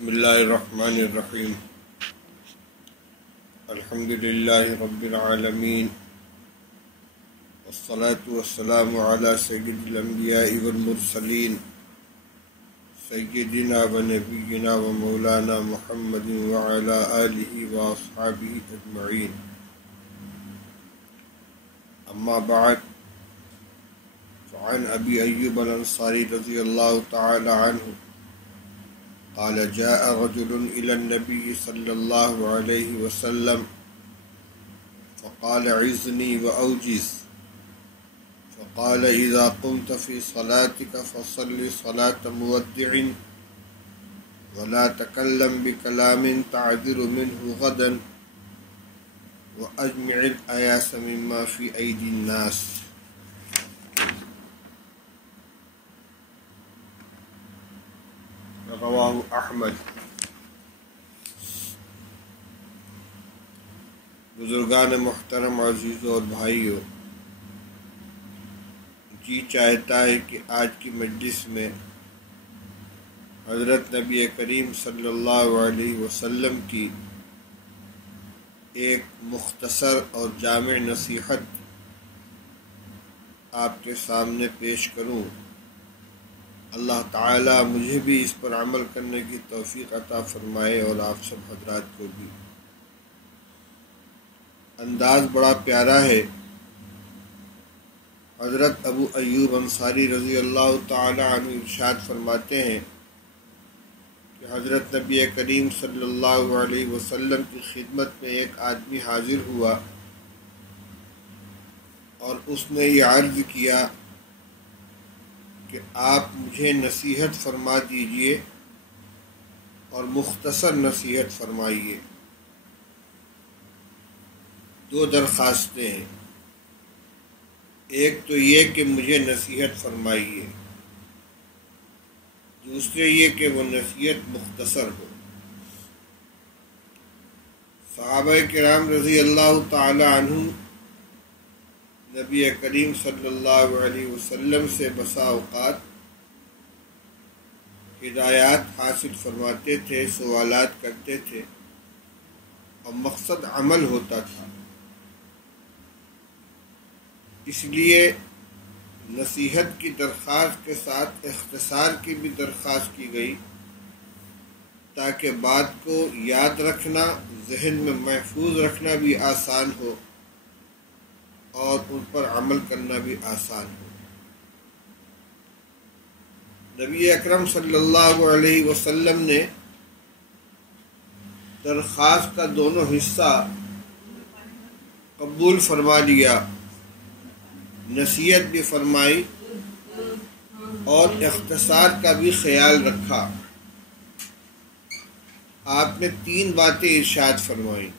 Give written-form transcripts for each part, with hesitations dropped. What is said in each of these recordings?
بسم اللہ الرحمن الرحیم الحمد للہ رب العالمین والصلاة والسلام علی سید الانبیاء والمرسلین سیدنا و نبینا و مولانا محمد وعلی آلہ واصحابہ اجمعین اما بعد فعن ابی ایوب الانصاری رضی اللہ تعالی عنہ قال جاء رجل إلى النبي صلى الله عليه وسلم فقال عزني وأوجز فقال إذا قمت في صلاتك فصل صلاة مودع ولا تكلم بكلام تعذر منه غدا وأجمع الآياس مما في أيدي الناس. رواہ احمد. بزرگان محترم عزیزوں اور بھائیوں، جی چاہتا ہے کہ آج کی مجلس میں حضرت نبی کریم صلی اللہ علیہ وسلم کی ایک مختصر اور جامع نصیحت آپ کے سامنے پیش کروں. اللہ تعالی مجھے بھی اس پر عمل کرنے کی توفیق عطا فرمائے اور آپ سب حضرات کو بھی. انداز بڑا پیارا ہے. حضرت ابو ایوب انصاری رضی اللہ تعالی عنہ ارشاد فرماتے ہیں کہ حضرت نبی کریم صلی اللہ علیہ وسلم کی خدمت میں ایک آدمی حاضر ہوا اور اس نے یہ عرض کیا کہ آپ مجھے نصیحت فرما دیجئے اور مختصر نصیحت فرمائیے. دو درخواستیں ہیں. ایک تو یہ کہ مجھے نصیحت فرمائیے، دوسرے یہ کہ وہ نصیحت مختصر ہو. صحابہ کرام رضی اللہ تعالی عنہ نبی کریم صلی اللہ علیہ وسلم سے بسا اوقات ہدایات حاصل فرماتے تھے، سوالات کرتے تھے اور مقصد عمل ہوتا تھا. اس لیے نصیحت کی درخواست کے ساتھ اختصار کی بھی درخواست کی گئی تاکہ بات کو یاد رکھنا، ذہن میں محفوظ رکھنا بھی آسان ہو اور ان پر عمل کرنا بھی آسان ہو. نبی اکرم صلی اللہ علیہ وسلم نے درخواست کا دونوں حصہ قبول فرما لیا، نصیحت بھی فرمائی اور اختصار کا بھی خیال رکھا. آپ نے 3 باتیں ارشاد فرمائیں.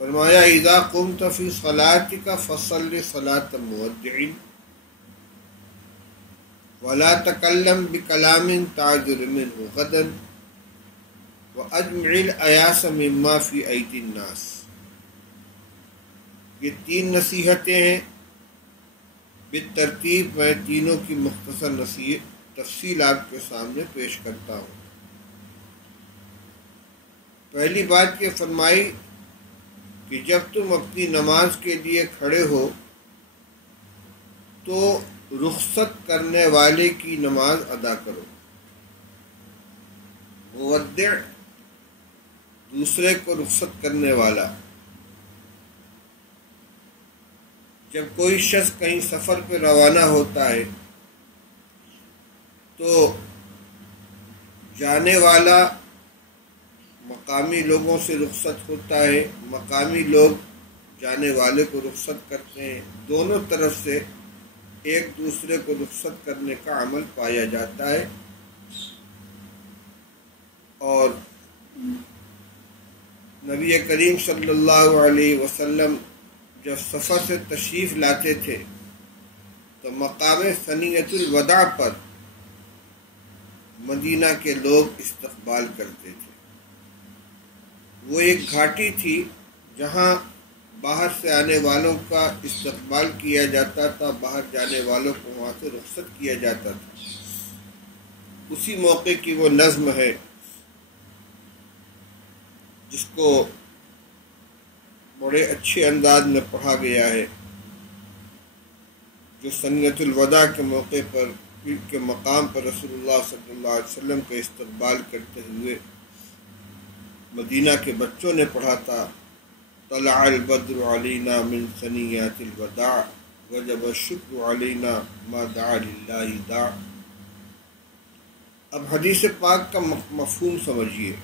فرمایا اذا قمت فی صلاتک فصل صلاة مودع ولا تکلم بکلام تعذر منه غدا واجمع الایاس مما فی ایدی الناس. یہ 3 نصیحتیں ہیں. بالترتیب میں تینوں کی مختصر نصیحت تفصیل آپ کے سامنے پیش کرتا ہوں. پہلی بات یہ فرمائی کہ جب تم اپنی نماز کے لیے کھڑے ہو تو رخصت کرنے والے کی نماز ادا کرو. مودع دوسرے کو رخصت کرنے والا. جب کوئی شخص کہیں سفر پہ روانہ ہوتا ہے تو جانے والا مقامی لوگوں سے رخصت ہوتا ہے، مقامی لوگ جانے والے کو رخصت کرتے ہیں. دونوں طرف سے ایک دوسرے کو رخصت کرنے کا عمل پایا جاتا ہے. اور نبی کریم صلی اللہ علیہ وسلم جب سفر سے تشریف لاتے تھے تو مقام ثنیۃ الوداع پر مدینہ کے لوگ استقبال کرتے تھے. وہ ایک گھاٹی تھی جہاں باہر سے آنے والوں کا استقبال کیا جاتا تھا، باہر جانے والوں کو وہاں سے رخصت کیا جاتا تھا. اسی موقع کی وہ نظم ہے جس کو بڑے اچھے انداز میں پڑھا گیا ہے، جو سنیت الوداع کے موقع پر کے مقام پر رسول اللہ صلی اللہ علیہ وسلم کا استقبال کرتے ہوئے مدینہ کے بچوں نے پڑھا تھا۔ طلع البدر علینا من ثنیات الوداع وجب الشکر علینا ما دعا للہ داع۔ اب حدیث پاک کا مفہوم سمجھیے۔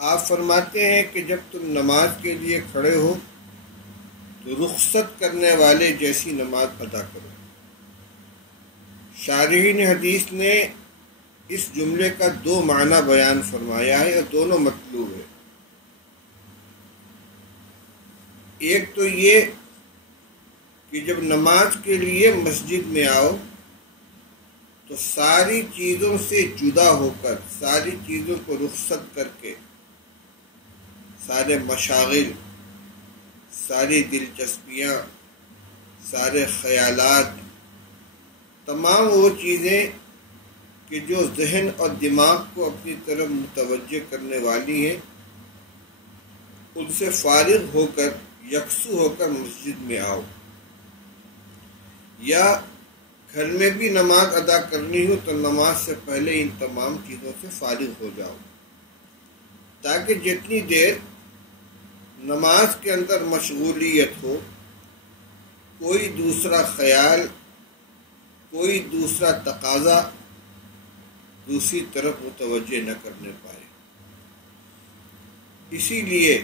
آپ فرماتے ہیں کہ جب تم نماز کے لیے کھڑے ہو تو رخصت کرنے والے جیسی نماز ادا کرو۔ شارحین حدیث نے اس جملے کا دو معنی بیان فرمایا ہے اور دونوں مطلوب ہے۔ ایک تو یہ کہ جب نماز کے لیے مسجد میں آؤ تو ساری چیزوں سے جدا ہو کر، ساری چیزوں کو رخصت کر کے، سارے مشاغل، ساری دلچسپیاں، سارے خیالات، تمام وہ چیزیں کہ جو ذہن اور دماغ کو اپنی طرف متوجہ کرنے والی ہیں، ان سے فارغ ہو کر، یکسو ہو کر مسجد میں آؤ۔ یا گھر میں بھی نماز ادا کرنی ہو تو نماز سے پہلے ان تمام چیزوں سے فارغ ہو جاؤ، تاکہ جتنی دیر نماز کے اندر مشغولیت ہو، کوئی دوسرا خیال، کوئی دوسرا تقاضا دوسری طرف متوجہ نہ کرنے پائے۔ اسی لیے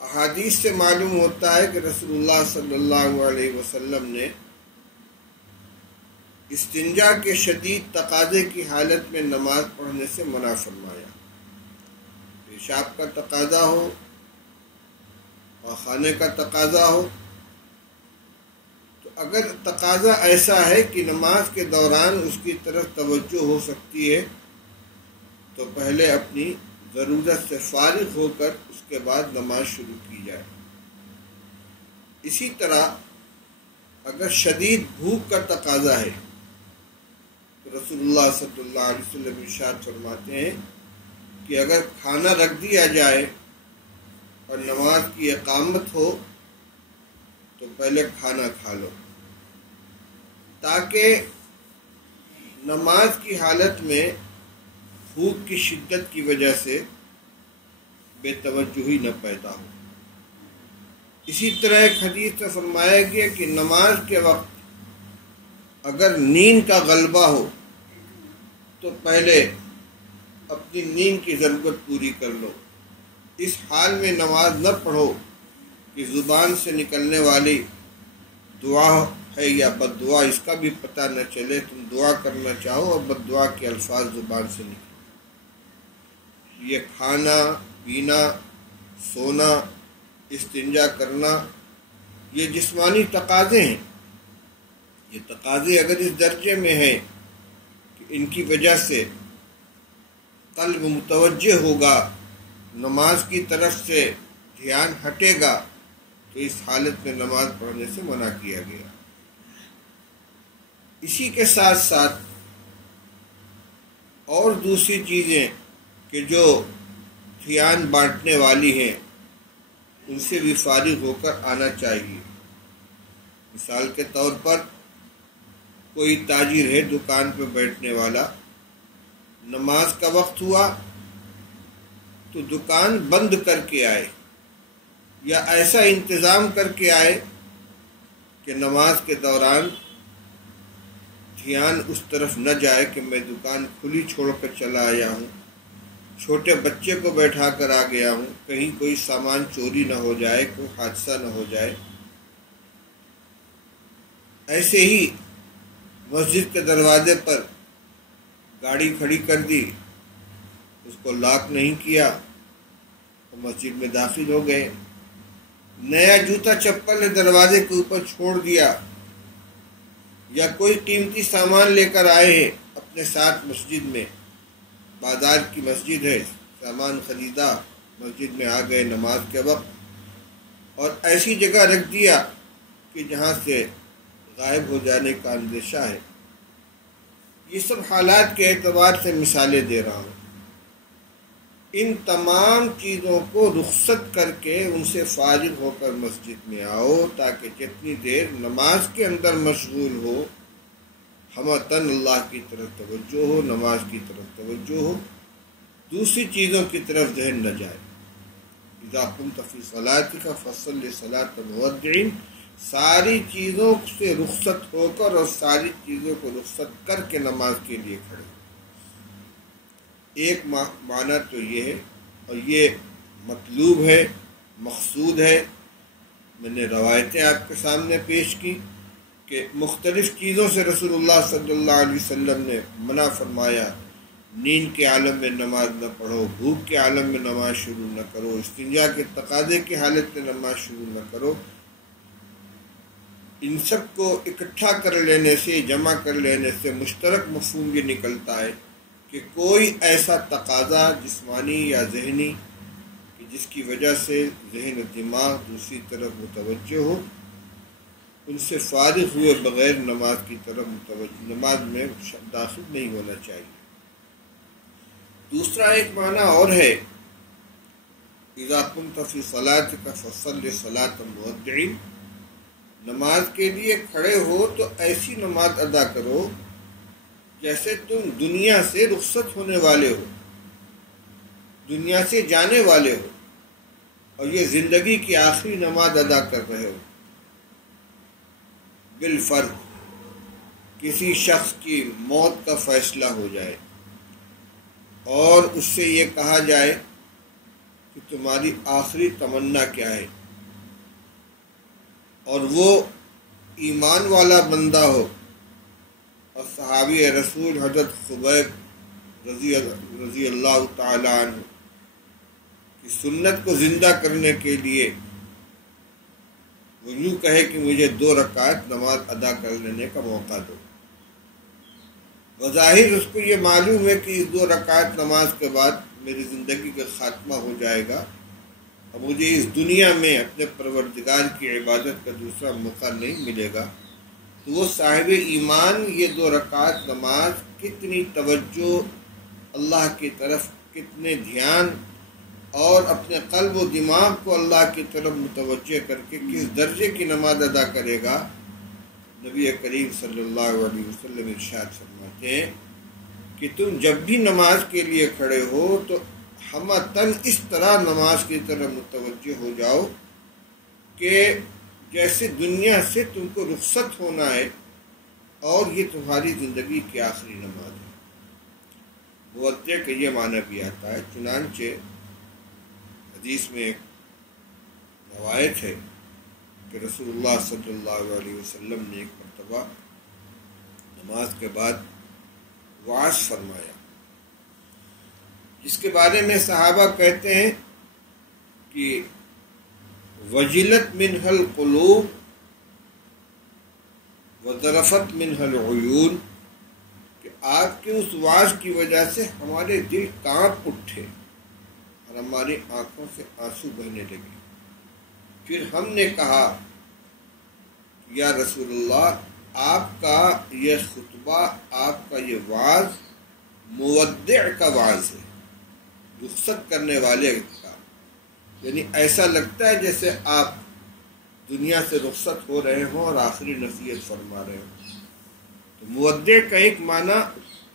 احادیث سے معلوم ہوتا ہے کہ رسول اللہ صلی اللہ علیہ وسلم نے استنجا کے شدید تقاضے کی حالت میں نماز پڑھنے سے منع فرمایا۔ پیشاب کا تقاضا ہو اور خانے کا تقاضا ہو، تو اگر تقاضا ایسا ہے کہ نماز کے دوران اس کی طرف توجہ ہو سکتی ہے تو پہلے اپنی ضرورت سے فارغ ہو کر اس کے بعد نماز شروع کی جائے۔ اسی طرح اگر شدید بھوک کا تقاضا ہے تو رسول اللہ صلی اللہ علیہ وسلم ارشاد فرماتے ہیں کہ اگر کھانا رکھ دیا جائے اور نماز کی اقامت ہو تو پہلے کھانا کھا لو، تاکہ نماز کی حالت میں بھوک کی شدت کی وجہ سے بے توجہی نہ پیدا ہو۔ اسی طرح ایک حدیث میں فرمایا گیا کہ نماز کے وقت اگر نیند کا غلبہ ہو تو پہلے اپنی نیند کی ضرورت پوری کر لو۔ اس حال میں نماز نہ پڑھو کہ زبان سے نکلنے والی دعا ہے یا بد دعا اس کا بھی پتہ نہ چلے، تم دعا کرنا چاہو اور بد دعا کے الفاظ زبان سے نکلے۔ یہ کھانا، پینا، سونا، استنجا کرنا، یہ جسمانی تقاضے ہیں۔ یہ تقاضے اگر اس درجے میں ہیں کہ ان کی وجہ سے قلب متوجہ ہوگا، نماز کی طرف سے دھیان ہٹے گا، تو اس حالت میں نماز پڑھنے سے منع کیا گیا۔ اسی کے ساتھ ساتھ اور دوسری چیزیں کہ جو دھیان بانٹنے والی ہیں ان سے بھی فارغ ہو کر آنا چاہیے۔ مثال کے طور پر کوئی تاجر ہے دکان پہ بیٹھنے والا، نماز کا وقت ہوا تو دکان بند کر کے آئے یا ایسا انتظام کر کے آئے کہ نماز کے دوران دھیان اس طرف نہ جائے کہ میں دکان کھلی چھوڑ کر چلا آیا ہوں، چھوٹے بچے کو بیٹھا کر آ گیا ہوں، کہیں کوئی سامان چوری نہ ہو جائے، کوئی حادثہ نہ ہو جائے۔ ایسے ہی مسجد کے دروازے پر گاڑی کھڑی کر دی، اس کو لاک نہیں کیا اور مسجد میں داخل ہو گئے۔ نیا جوتا چپل دروازے کے اوپر چھوڑ دیا، یا کوئی قیمتی سامان لے کر آئے ہیں اپنے ساتھ مسجد میں، بازار کی مسجد ہے، سامان خریدا، مسجد میں آ گئے نماز کے وقت اور ایسی جگہ رکھ دیا کہ جہاں سے غائب ہو جانے کا اندیشہ ہے۔ یہ سب حالات کے اعتبار سے مثالیں دے رہا ہوں۔ ان تمام چیزوں کو رخصت کر کے ان سے فارغ ہو کر مسجد میں آؤ، تاکہ جتنی دیر نماز کے اندر مشغول ہو ہمتاً اللہ کی طرف توجہ ہو، نماز کی طرف توجہ ہو، دوسری چیزوں کی طرف ذہن نہ جائے۔ اذا قمت فی صلاتک فصل صلاۃ مودع، ساری چیزوں سے رخصت ہو کر اور ساری چیزوں کو رخصت کر کے نماز کے لیے کھڑے۔ ایک معنی تو یہ ہے، اور یہ مطلوب ہے، مقصود ہے۔ میں نے روایتیں آپ کے سامنے پیش کی کہ مختلف چیزوں سے رسول اللہ صلی اللہ علیہ وسلم نے منع فرمایا۔ نیند کے عالم میں نماز نہ پڑھو، بھوک کے عالم میں نماز شروع نہ کرو، استنجا کے تقاضے کی حالت میں نماز شروع نہ کرو۔ ان سب کو اکٹھا کر لینے سے، جمع کر لینے سے مشترک مفہوم یہ نکلتا ہے کہ کوئی ایسا تقاضا جسمانی یا ذہنی کہ جس کی وجہ سے ذہن و دماغ دوسری طرف متوجہ ہو، ان سے فارغ ہوئے بغیر نماز کی طرف نماز میں داخل نہیں ہونا چاہیے۔ دوسرا ایک معنی اور ہے، اذا قمت فی صلاتک فصل صلاۃ مودع، نماز کے لیے کھڑے ہو تو ایسی نماز ادا کرو جیسے تم دنیا سے رخصت ہونے والے ہو، دنیا سے جانے والے ہو، اور یہ زندگی کی آخری نماز ادا کر رہے ہو۔ بالفرض کسی شخص کی موت کا فیصلہ ہو جائے اور اس سے یہ کہا جائے کہ تمہاری آخری تمنا کیا ہے، اور وہ ایمان والا بندہ ہو، اور صحابی رسول حضرت خبیب رضی اللہ تعالی عنہ کی سنت کو زندہ کرنے کے لیے وہ یوں کہے کہ مجھے 2 رکعت نماز ادا کر لینے کا موقع دو۔ بظاہر اس کو یہ معلوم ہے کہ اس 2 رکعت نماز کے بعد میری زندگی کا خاتمہ ہو جائے گا اور مجھے اس دنیا میں اپنے پروردگار کی عبادت کا دوسرا موقع نہیں ملے گا، تو وہ صاحب ایمان یہ 2 رکعت نماز کتنی توجہ اللہ کی طرف، کتنے دھیان اور اپنے قلب و دماغ کو اللہ کی طرف متوجہ کر کے کس درجے کی نماز ادا کرے گا۔ نبی کریم صلی اللہ علیہ وسلم ارشاد فرماتے ہیں کہ تم جب بھی نماز کے لیے کھڑے ہو تو ہمتاً اس طرح نماز کی طرف متوجہ ہو جاؤ کہ جیسے دنیا سے تم کو رخصت ہونا ہے اور یہ تمہاری زندگی کی آخری نماز ہے۔ مودع کا یہ معنی بھی آتا ہے، چنانچہ حدیث میں ایک روایت ہے کہ رسول اللہ صلی اللہ علیہ وسلم نے ایک مرتبہ نماز کے بعد وعظ فرمایا، جس کے بارے میں صحابہ کہتے ہیں کہ وجلت منہ القلوب وذرفت منہ العیون، کہ آپ کے اس وعظ کی وجہ سے ہمارے دل کانپ اٹھے اور ہماری آنکھوں سے آنسو بہنے لگے۔ پھر ہم نے کہا یا رسول اللہ، آپ کا یہ خطبہ، آپ کا یہ وعظ مودع کا وعظ ہے، رخصت کرنے والے کا، یعنی ایسا لگتا ہے جیسے آپ دنیا سے رخصت ہو رہے ہوں اور آخری نصیحت فرما رہے ہوں۔ تو مودع کا ایک معنی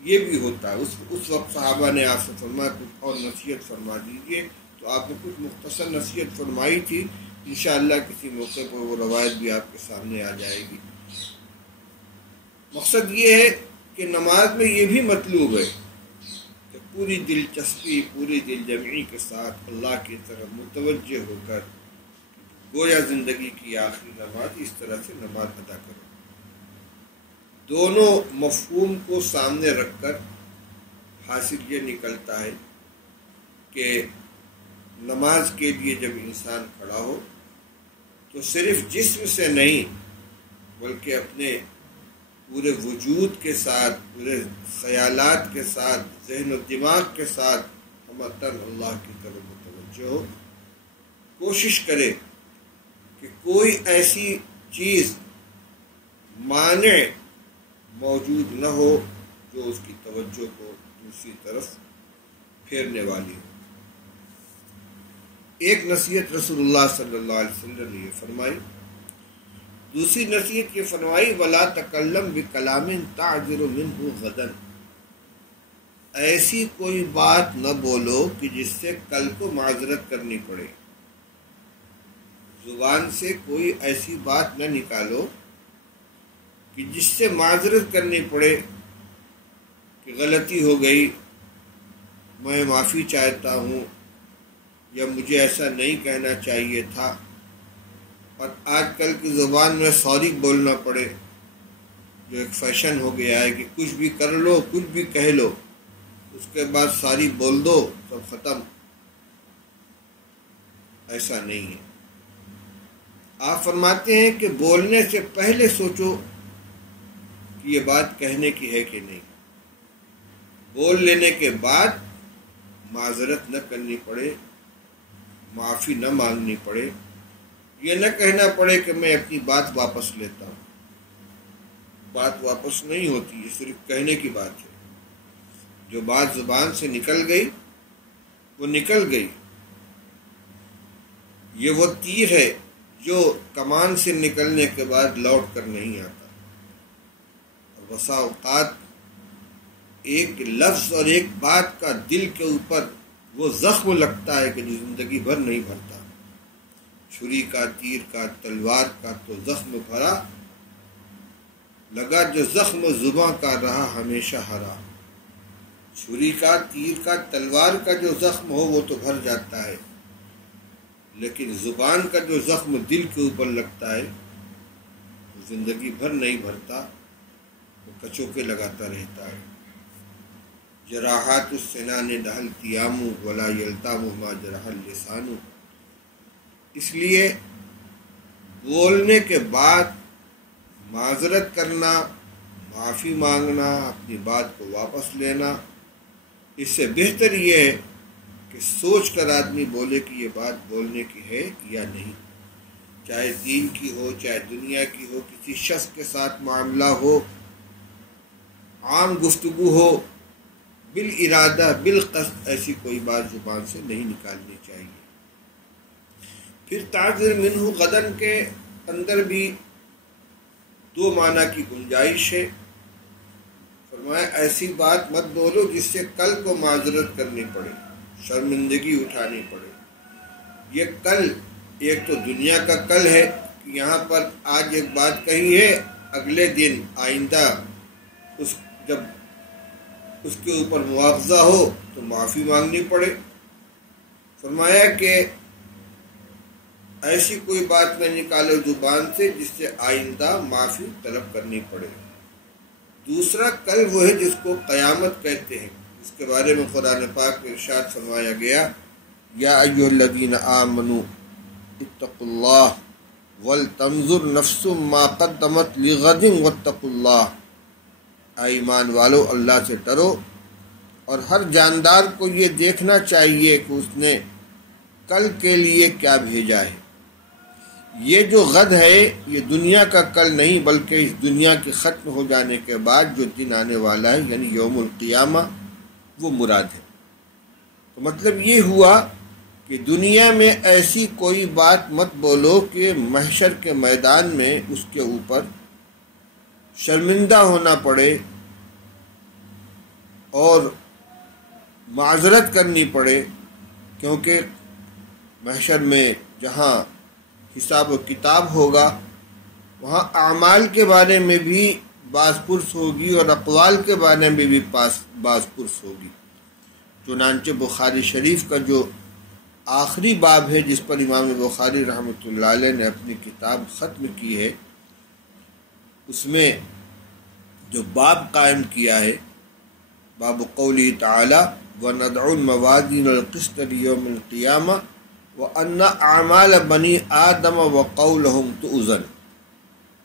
یہ بھی ہوتا ہے۔ اس وقت صحابہ نے آپ سے فرمایا کچھ اور نصیحت فرما دیجیے، تو آپ نے کچھ مختصر نصیحت فرمائی تھی، انشاءاللہ کسی موقع پر وہ روایت بھی آپ کے سامنے آ جائے گی۔ مقصد یہ ہے کہ نماز میں یہ بھی مطلوب ہے کہ پوری دلچسپی، پوری دل جمعی کے ساتھ اللہ کی طرف متوجہ ہو کر گویا زندگی کی آخری نماز اس طرح سے نماز ادا کرو۔ دونوں مفہوم کو سامنے رکھ کر حاصل یہ نکلتا ہے کہ نماز کے لیے جب انسان کھڑا ہو تو صرف جسم سے نہیں بلکہ اپنے پورے وجود کے ساتھ، پورے خیالات کے ساتھ، ذہن و دماغ کے ساتھ ہمتاً اللہ کی طرف متوجہ ہو۔ کوشش کرے کہ کوئی ایسی چیز مانع موجود نہ ہو جو اس کی توجہ کو دوسری طرف پھیرنے والی ہو۔ ایک نصیحت رسول اللہ صلی اللہ علیہ وسلم نے یہ فرمائی، دوسری نصیحت یہ فرمائی وَلَا تَكَلَّمْ بِكَلَامٍ تَعْذِرُ مِنْهُ غَدًا، ایسی کوئی بات نہ بولو کہ جس سے کل کو معذرت کرنی پڑے۔ زبان سے کوئی ایسی بات نہ نکالو کہ جس سے معذرت کرنی پڑے کہ غلطی ہو گئی، میں معافی چاہتا ہوں، یا مجھے ایسا نہیں کہنا چاہیے تھا، اور آج کل کی زبان میں سوری بولنا پڑے، جو ایک فیشن ہو گیا ہے کہ کچھ بھی کر لو، کچھ بھی کہہ لو، اس کے بعد ساری بول دو، سب ختم۔ ایسا نہیں ہے۔ آپ فرماتے ہیں کہ بولنے سے پہلے سوچو کہ یہ بات کہنے کی ہے کہ نہیں، بول لینے کے بعد معذرت نہ کرنی پڑے، معافی نہ مانگنی پڑے، یہ نہ کہنا پڑے کہ میں اپنی بات واپس لیتا ہوں۔ بات واپس نہیں ہوتی، یہ صرف کہنے کی بات ہے۔ جو بات زبان سے نکل گئی وہ نکل گئی۔ یہ وہ تیر ہے جو کمان سے نکلنے کے بعد لوٹ کر نہیں آتا۔ اور بسا اوقات ایک لفظ اور ایک بات کا دل کے اوپر وہ زخم لگتا ہے کہ جو زندگی بھر نہیں بھرتا۔ چھری کا، تیر کا، تلوار کا تو زخم بھرا، لگا جو زخم زباں کا رہا ہمیشہ ہرا۔ چھری کا، تیر کا، تلوار کا جو زخم ہو وہ تو بھر جاتا ہے، لیکن زبان کا جو زخم دل کے اوپر لگتا ہے وہ زندگی بھر نہیں بھرتا، وہ کچوکے لگاتا رہتا ہے۔ جراحات السنان دہل تیام ولا یلتام ما جرح اللسان۔ اس لیے بولنے کے بعد معذرت کرنا، معافی مانگنا، اپنی بات کو واپس لینا، اس سے بہتر یہ ہے کہ سوچ کر آدمی بولے کہ یہ بات بولنے کی ہے یا نہیں، چاہے دین کی ہو، چاہے دنیا کی ہو، کسی شخص کے ساتھ معاملہ ہو، عام گفتگو ہو، بالارادہ بالقصد ایسی کوئی بات زبان سے نہیں نکالنی چاہیے۔ پھر تعذر منہ غدن کے اندر بھی دو معنی کی گنجائش ہے۔ فرمایا ایسی بات مت بولو جس سے کل کو معذرت کرنی پڑے، شرمندگی اٹھانی پڑے۔ یہ کل ایک تو دنیا کا کل ہے کہ یہاں پر آج ایک بات کہی ہے، اگلے دن آئندہ جب اس کے اوپر مواخذہ ہو تو معافی مانگنی پڑے۔ فرمایا کہ ایسی کوئی بات نہ نکالو زبان سے جس سے آئندہ معافی طلب کرنی پڑے۔ دوسرا کل وہ ہے جس کو قیامت کہتے ہیں، اس کے بارے میں قرآن پاک میں ارشاد فرمایا گیا، یا ایھا الذین آمنوا اتقوا اللہ ولتنظر نفس ما قدمت لغد واتقوا اللہ۔ اے ایمان والو، اللہ سے ڈرو، اور ہر جاندار کو یہ دیکھنا چاہیے کہ اس نے کل کے لیے کیا بھیجا ہے۔ یہ جو غد ہے یہ دنیا کا کل نہیں، بلکہ اس دنیا کے ختم ہو جانے کے بعد جو دن آنے والا ہے، یعنی یوم القیامہ، وہ مراد ہے۔ تو مطلب یہ ہوا کہ دنیا میں ایسی کوئی بات مت بولو کہ محشر کے میدان میں اس کے اوپر شرمندہ ہونا پڑے اور معذرت کرنی پڑے، کیونکہ محشر میں جہاں حساب و کتاب ہوگا وہاں اعمال کے بارے میں بھی باز پرس ہوگی اور اقوال کے بارے میں بھی باز پرس ہوگی۔ چنانچہ بخاری شریف کا جو آخری باب ہے جس پر امام بخاری رحمۃ اللہ علیہ نے اپنی کتاب ختم کی ہے، اس میں جو باب قائم کیا ہے، باب قولی تعالی وَنَضَعُ الْمَوَازِينَ الْقِسْطَ لِيَوْمِ الْقِيَامَةِ وَأَنَّ أَعْمَالَ بَنِي آدَمَ وَقَوْلَهُمْ تُؤْذَنُ۔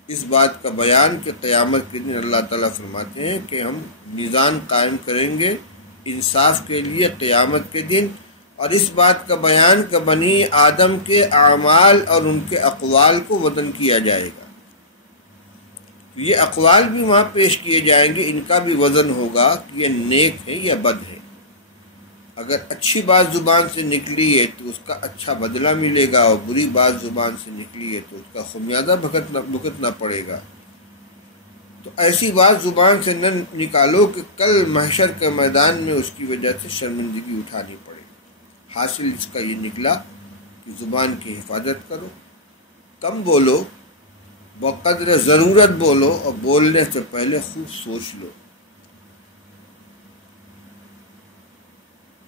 اس بات کا بیان کہ قیامت کے دن اللہ تعالیٰ فرماتے ہیں کہ ہم میزان قائم کریں گے انصاف کے لیے قیامت کے دن، اور اس بات کا بیان کہ بنی آدم کے اعمال اور ان کے اقوال کو وزن کیا جائے گا۔ تو یہ اقوال بھی وہاں پیش کیے جائیں گے، ان کا بھی وزن ہوگا کہ یہ نیک ہے یا بد ہے۔ اگر اچھی بات زبان سے نکلی ہے تو اس کا اچھا بدلہ ملے گا، اور بری بات زبان سے نکلی ہے تو اس کا خمیازہ بھگتنا پڑے گا۔ تو ایسی بات زبان سے نہ نکالو کہ کل محشر کے میدان میں اس کی وجہ سے شرمندگی اٹھانی پڑے۔ حاصل اس کا یہ نکلا کہ زبان کی حفاظت کرو، کم بولو، بقدر ضرورت بولو، اور بولنے سے پہلے خوب سوچ لو۔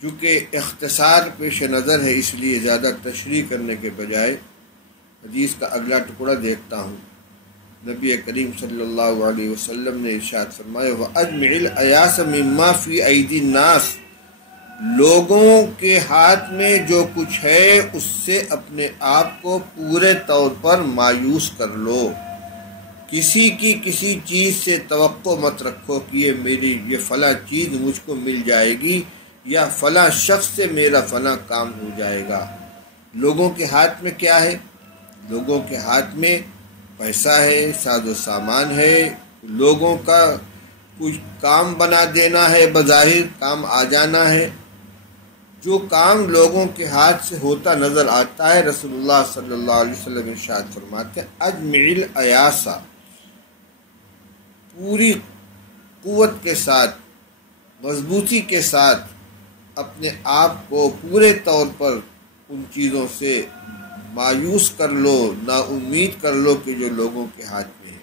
چونکہ اختصار پیش نظر ہے، اس لیے زیادہ تشریح کرنے کے بجائے حدیث کا اگلا ٹکڑا دیکھتا ہوں۔ نبی کریم صلی اللہ علیہ وسلم نے ارشاد فرمایا وَأَجْمِعِ الْأَيَاسَ مِمَّا فِي أَيْدِي النَّاسِ، لوگوں کے ہاتھ میں جو کچھ ہے اس سے اپنے آپ کو پورے طور پر مایوس کر لو۔ کسی کی کسی چیز سے توقع مت رکھو کہ یہ فلاں چیز مجھ کو مل جائے گی یا فلاں شخص سے میرا فلاں کام ہو جائے گا۔ لوگوں کے ہاتھ میں کیا ہے؟ لوگوں کے ہاتھ میں پیسہ ہے، ساز و سامان ہے، لوگوں کا کچھ کام بنا دینا ہے، بظاہر کام آ جانا ہے۔ جو کام لوگوں کے ہاتھ سے ہوتا نظر آتا ہے، رسول اللہ صلی اللہ علیہ وسلم ارشاد فرماتے ہیں اجمع الایاس، پوری قوت کے ساتھ، مضبوطی کے ساتھ اپنے آپ کو پورے طور پر ان چیزوں سے مایوس کر لو، نا امید کر لو کہ جو لوگوں کے ہاتھ میں ہے۔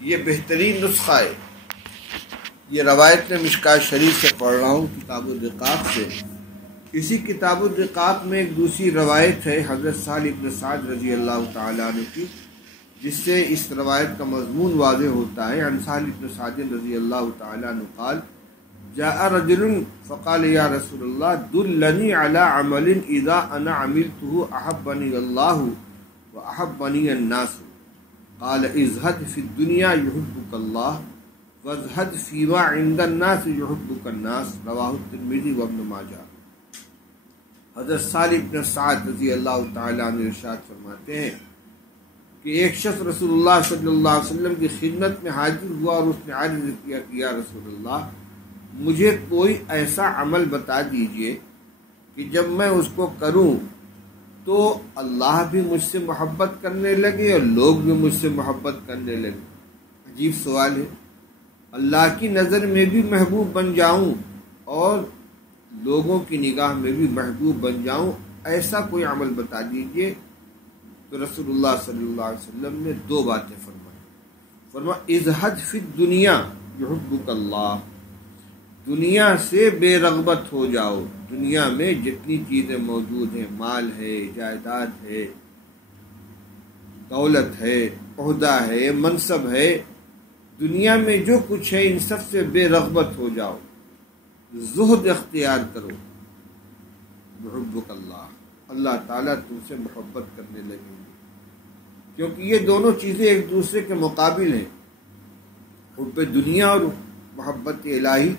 یہ بہترین نسخہ ہے۔ یہ روایت میں مشکات شریف سے پڑھ رہا ہوں، کتاب الرقاق سے۔ اسی کتاب الرقاق میں ایک دوسری روایت ہے حضرت سہل بن سعد رضی اللہ تعالیٰ عنہ کی، جس سے اس روایت کا مضمون واضح ہوتا ہے۔ عن سہل بن سعد رضی اللہ تعالیٰ عنہ قال جاء رجل فقال یا رسول اللہ دلنی علی عمل اذا انا عملته احبنی اللہ واحبنی الناس، قال ازہد فی الدنیا یحبک اللہ وازہد فیما عند الناس یحبک الناس، رواہ الترمذی وابن ماجہ۔ حضرت سہل بن سعد رضی اللہ تعالیٰ عنہ ارشاد فرماتے ہیں کہ ایک شخص رسول اللہ صلی اللہ علیہ وسلم کی خدمت میں حاضر ہوا اور اس نے عرض کیا کہ یا رسول اللہ مجھے کوئی ایسا عمل بتا دیجئے کہ جب میں اس کو کروں تو اللہ بھی مجھ سے محبت کرنے لگے اور لوگ بھی مجھ سے محبت کرنے لگے۔ عجیب سوال ہے، اللہ کی نظر میں بھی محبوب بن جاؤں اور لوگوں کی نگاہ میں بھی محبوب بن جاؤں، ایسا کوئی عمل بتا دیجئے۔ تو رسول اللہ صلی اللہ علیہ وسلم نے دو باتیں فرمائی۔ ازہد فی الدنیا یحبک اللہ، دنیا سے بے رغبت ہو جاؤ۔ دنیا میں جتنی چیزیں موجود ہیں، مال ہے، جائیداد ہے، دولت ہے، عہدہ ہے، منصب ہے، دنیا میں جو کچھ ہے ان سب سے بے رغبت ہو جاؤ، زہد اختیار کرو۔ یحبک اللہ، اللہ تعالیٰ تم سے محبت کرنے لگیں گے، کیونکہ یہ دونوں چیزیں ایک دوسرے کے مقابل ہیں۔ حب دنیا اور محبت الہی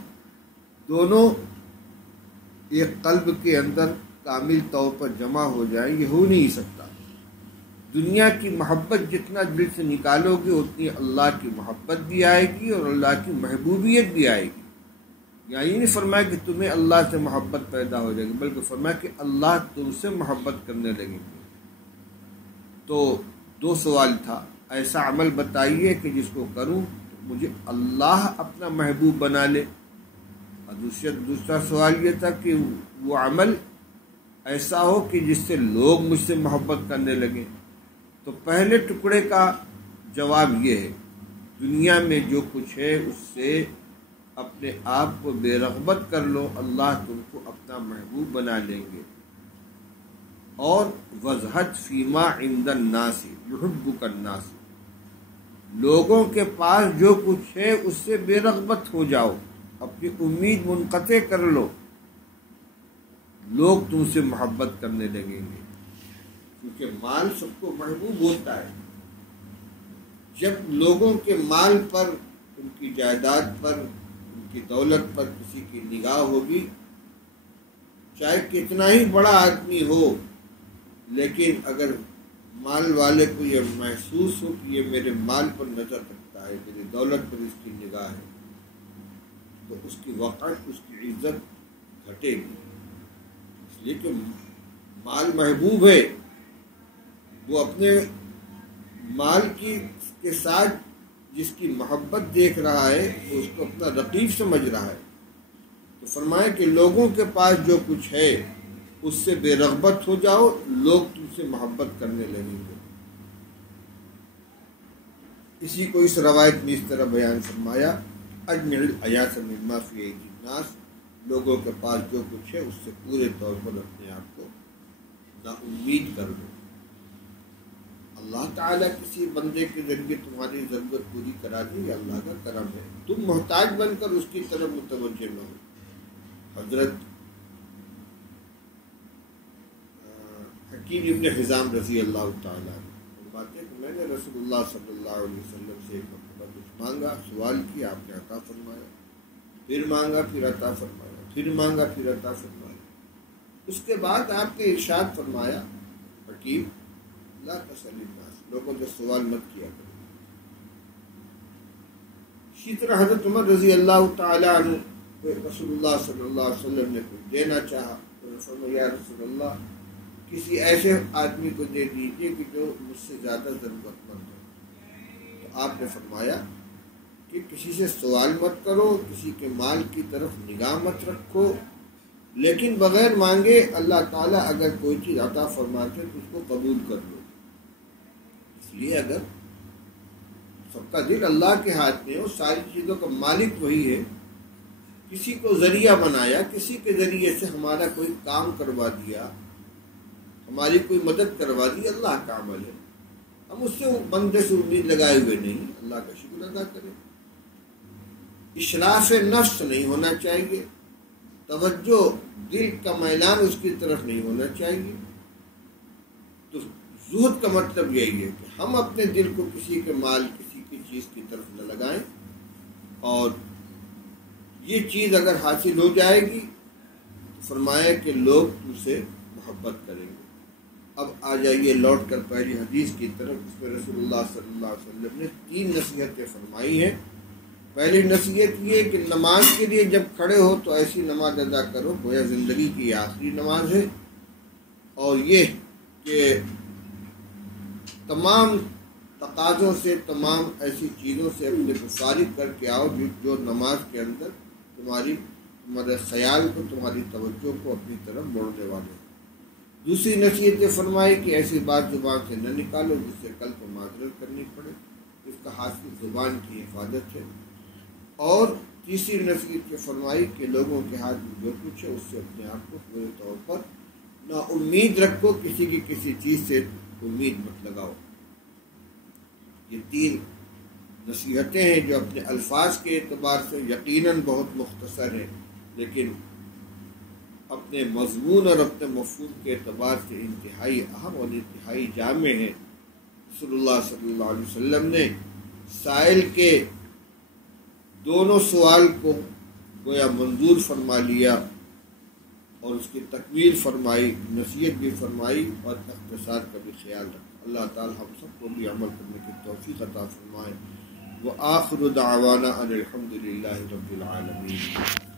دونوں ایک قلب کے اندر کامل طور پر جمع ہو جائیں، یہ ہو نہیں سکتا۔ دنیا کی محبت جتنا دل سے نکالو گے اتنی اللہ کی محبت بھی آئے گی اور اللہ کی محبوبیت بھی آئے گی۔ یعنی یہ نہیں فرمایا کہ تمہیں اللہ سے محبت پیدا ہو جائے گی، بلکہ فرمایا کہ اللہ تم سے محبت کرنے لگیں گے۔ تو دو سوال تھا، ایسا عمل بتائیے کہ جس کو کروں تو مجھے اللہ اپنا محبوب بنا لے، اور دوسرا سوال یہ تھا کہ وہ عمل ایسا ہو کہ جس سے لوگ مجھ سے محبت کرنے لگیں۔ تو پہلے ٹکڑے کا جواب یہ ہے، دنیا میں جو کچھ ہے اس سے اپنے آپ کو بے رغبت کر لو، اللہ تم کو اپنا محبوب بنا لیں گے۔ اور وَازْهَدْ فِيمَا عِنْدَ النَّاسِ يُحِبُّكَ النَّاسِ، لوگوں کے پاس جو کچھ ہے اس سے بے رغبت ہو جاؤ، اپنی امید منقطع کر لو، لوگ تم سے محبت کرنے لگیں گے۔ کیونکہ مال سب کو محبوب ہوتا ہے۔ جب لوگوں کے مال پر، ان کی جائیداد پر، ان کی دولت پر کسی کی نگاہ ہوگی، چاہے کتنا ہی بڑا آدمی ہو، لیکن اگر مال والے کو یہ محسوس ہو کہ یہ میرے مال پر نظر رکھتا ہے، میری دولت پر اس کی نگاہ ہے، تو اس کی وقت، اس کی عزت گھٹے گی، اس لیے کہ مال محبوب ہے، وہ اپنے مال کے ساتھ جس کی محبت دیکھ رہا ہے وہ اس کو اپنا رقیب سمجھ رہا ہے۔ تو فرمائے کہ لوگوں کے پاس جو کچھ ہے اس سے بے رغبت ہو جاؤ، لوگ تم سے محبت کرنے لگیں گے۔ اسی کو اس روایت میں اس طرح بیان فرمایا، اجمع الایاس مما فی ایدی الناس، لوگوں کے پاس جو کچھ ہے اس سے پورے طور پر اپنے آپ کو نا امید کر دو۔ اللہ تعالیٰ کسی بندے کے ذریعے تمہاری ضرورت پوری کرا دے، یہ اللہ کا کرم ہے، تم محتاج بن کر اس کی طرف متوجہ نہ ہو۔ حضرت حکیم ابن حزام رضی اللہ تعالیٰ فرماتے ہیں کہ میں نے رسول اللہ صلی اللہ علیہ وسلم سے ایک مرتبہ کچھ مانگا، سوال کیا، آپ نے عطا فرمایا، پھر مانگا، پھر عطا فرمایا، پھر مانگا، پھر عطا فرمایا۔ اس کے بعد آپ نے ارشاد فرمایا، حکیم لا تسأل الناس، لوگوں سے سوال مت کیا کرو۔ اسی طرح حضرت عمر رضی اللہ تعالیٰ عنہ رسول اللہ صلی اللہ علیہ وسلم نے کچھ دینا چاہا تو فرمایا یا رسول اللہ کسی ایسے آدمی کو دے دیجیے کہ جو مجھ سے زیادہ ضرورت مند ہو۔ تو آپ نے فرمایا کہ کسی سے سوال مت کرو، کسی کے مال کی طرف نگاہ مت رکھو، لیکن بغیر مانگے اللہ تعالیٰ اگر کوئی چیز عطا فرماتے تو اس کو قبول کر لو۔ اس لیے اگر سب کا دل اللہ کے ہاتھ میں ہو، ساری چیزوں کا مالک وہی ہے، کسی کو ذریعہ بنایا، کسی کے ذریعے سے ہمارا کوئی کام کروا دیا، ہماری کوئی مدد کروا دی، اللہ کا عمل ہے، ہم اس سے بندے سے امید لگائے ہوئے نہیں، اللہ کا شکر ادا کریں۔ اشراف نفس نہیں ہونا چاہیے، توجہ دل کا میلان اس کی طرف نہیں ہونا چاہیے۔ تو زہد کا مطلب یہی ہے کہ ہم اپنے دل کو کسی کے مال، کسی کی چیز کی طرف نہ لگائیں، اور یہ چیز اگر حاصل ہو جائے گی تو فرمایا کہ لوگ تم سے محبت کریں گے۔ اب آ جائیے لوٹ کر پہلی حدیث کی طرف، جس میں رسول اللہ صلی اللہ علیہ وسلم نے 3 نصیحتیں فرمائی ہیں۔ پہلی نصیحت یہ کہ نماز کے لیے جب کھڑے ہو تو ایسی نماز ادا کرو گویا زندگی کی آخری نماز ہے، اور یہ کہ تمام تقاضوں سے، تمام ایسی چیزوں سے اپنے کو فارغ کر کے آؤ جو نماز کے اندر تمہارے خیال کو، تمہاری توجہ کو اپنی طرف موڑنے والے۔ دوسری نصیحت فرمائی کہ ایسی بات زبان سے نہ نکالو جس سے کل کو معذرت کرنی پڑے، اس کا حاصل زبان کی حفاظت ہے۔ اور تیسری نصیحت فرمائی کہ لوگوں کے ہاتھ میں جو کچھ ہے اس سے اپنے آپ کو پورے طور پر نا امید رکھو، کسی کی کسی چیز سے امید مت لگاؤ۔ یہ 3 نصیحتیں ہیں جو اپنے الفاظ کے اعتبار سے یقیناً بہت مختصر ہیں، لیکن اپنے مضمون اور اپنے مفہوم کے اعتبار سے انتہائی اہم اور انتہائی جامع ہیں۔ رسول اللہ صلی اللہ علیہ وسلم نے سائل کے دونوں سوال کو گویا منظور فرما لیا اور اس کی تکمیل فرمائی، نصیحت بھی فرمائی اور اختصار کا بھی خیال رکھا۔ اللہ تعالی ہم سب کو بھی عمل کرنے کی توفیق عطا فرمائے۔ وآخر دعوانا ان الحمد للہ رب العالمین۔